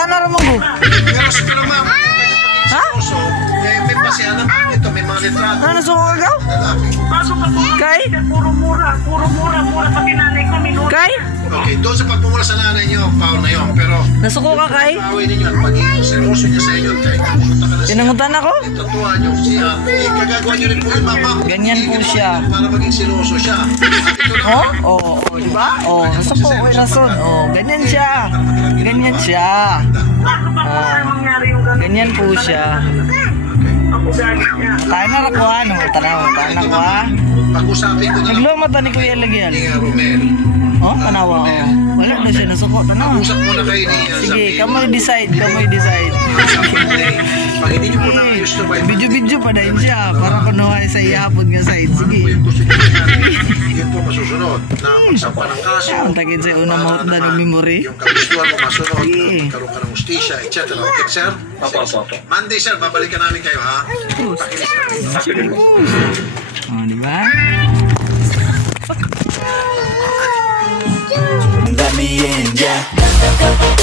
Sana ramong ko. Pero siguro ma'am, ha? May pasiyanan pa dito, may mga litrato. Ano nasuko ka gaw? Kay? Puro mura pati nanay ko minura. Kay? Okay, doon sa pagmumula sa nanay niyo, Paul na yun. Pero Nasuko ka kay? away ninyo at pagiging seryoso niya sa inyo, kahit pumunta ka na siya. Pinangutan ako? Tatuan niyo siya. Kagagawa niyo rin po yung mama. Ganyan po siya. Para maging seryoso siya. Oh? Oo, di ba? Oh, nasuko ko rason. Oh, ganyan siya. Ganyan siya. Mangyari yung ganun. Ganyan po siya. Ang ugali niya. Tayo na rakuha, no? Tayo na rakuha. Pag-usapin ko na lang. Naglong mata ni Kuya Lagyan. Ni Romel. Oh, tanawa, oh. Wala na siya nasuko. Tanawa. Usap mo na kayo niya. Sige, kamoy decide, kamoy decide. Pag hindi niyo po na ayos to by Video pa dahil siya. Para kunuhay sa ihapon nga side. Sige. yung gusto niyo mangyari, yun po masusunod. Na magsampa ng kaso. Ang tagin sa unang mahot na ng memory. Yung kagustuhan mo masunod. Sige. Karoon ka ng ustisya, etc. Okay, sir? Monday, sir. Babalikan namin kayo, ha? Pakilis namin. Oh, di ba? Let me in, yeah.